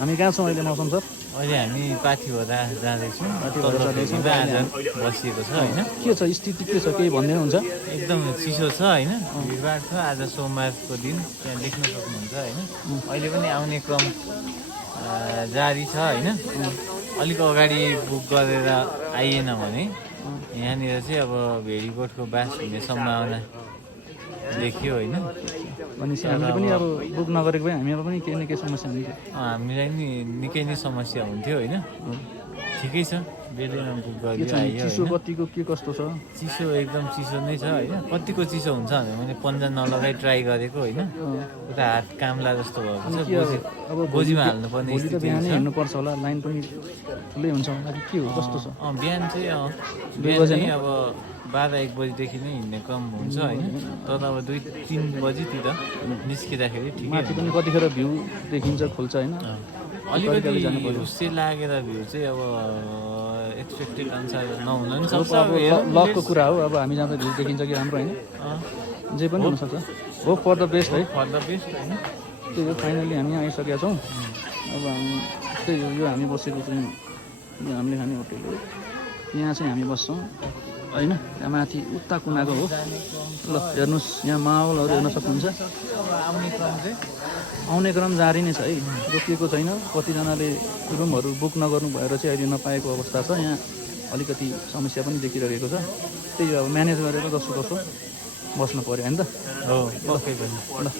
हामी कहाँ छौँ अहिले मौसम सर? अहिले हामी पाथिभरा जाँदैछौँ। पाथिभरा जाँदैछौँ। बसिएको छ होइन। के छ स्थिति, के छ केही भनिदिनुहुन्छ? एकदम चिसो छ होइन, भिडभाड छ। आज सोमबारको दिन त्यहाँ देख्न सक्नुहुन्छ होइन। अहिले पनि आउने क्रम जारी छ होइन। अलिक अगाडि बुक गरेर आइएन भने यहाँनिर चाहिँ अब भेडीकोटको बास हुने सम्भावना देखियो होइन। भनेपछि हामीले पनि अब बुक नगरेको भए हामीलाई पनि केही न केही समस्या हुन्थ्यो। हामीलाई नि निकै नै समस्या हुन्थ्यो होइन। ठिकै छ, बेलैमा बुक गरियो आइयो। चिसो कतिको के कस्तो छ? चिसो एकदम चिसो नै छ होइन। कतिको चिसो हुन्छ भने मैले पन्जा नलगाइ ट्राई गरेको होइन। उता हात कामला जस्तो भएको छ। अब गोजीमा हाल्नुपर्ने भोलि त बिहानै हिँड्नुपर्छ होला, लाइन पनि ठुलै हुन्छ होला कि के हो, कस्तो छ? बिहान चाहिँ बिहान चाहिँ अब 12-1 बजीदेखि नै हिँड्ने क्रम हुन्छ होइन। तर अब 2-3 बजीतिर निस्किँदाखेरि ठिकै। माथि पनि कतिखेर भ्यू देखिन्छ, खोल्छ होइन। अलिकति हुस्से लागेर भ्यू चाहिँ अब एक्सपेक्टेड अनुसार नहुन नि सक्छ। लकको कुरा हो, अब हामी जाँदा भ्यू देखिन्छ कि राम्रो होइन, जे पनि हुनसक्छ। होप फर द बेस्ट है, फर द बेस्ट होइन। त्यही हो, फाइनली हामी आइसकेका छौँ। अब हामी त्यही हो, यो हामी बसेको चाहिँ यो हामीले खाने होटेल हो। यहाँ चाहिँ हामी बस्छौँ होइन। त्यहाँ माथि उता कुनाको हो। ल हेर्नुहोस्, यहाँ माहौलहरू हेर्न सक्नुहुन्छ। आउने क्रम जारी नै छ है, रोकिएको छैन। कतिजनाले रुमहरू बुक नगर्नु भएर चाहिँ अहिले नपाएको अवस्था छ। यहाँ अलिकति समस्या पनि देखिरहेको छ। त्यही अब म्यानेज गरेर जसो तसो बस्नु पऱ्यो होइन त। हो, ओके ल।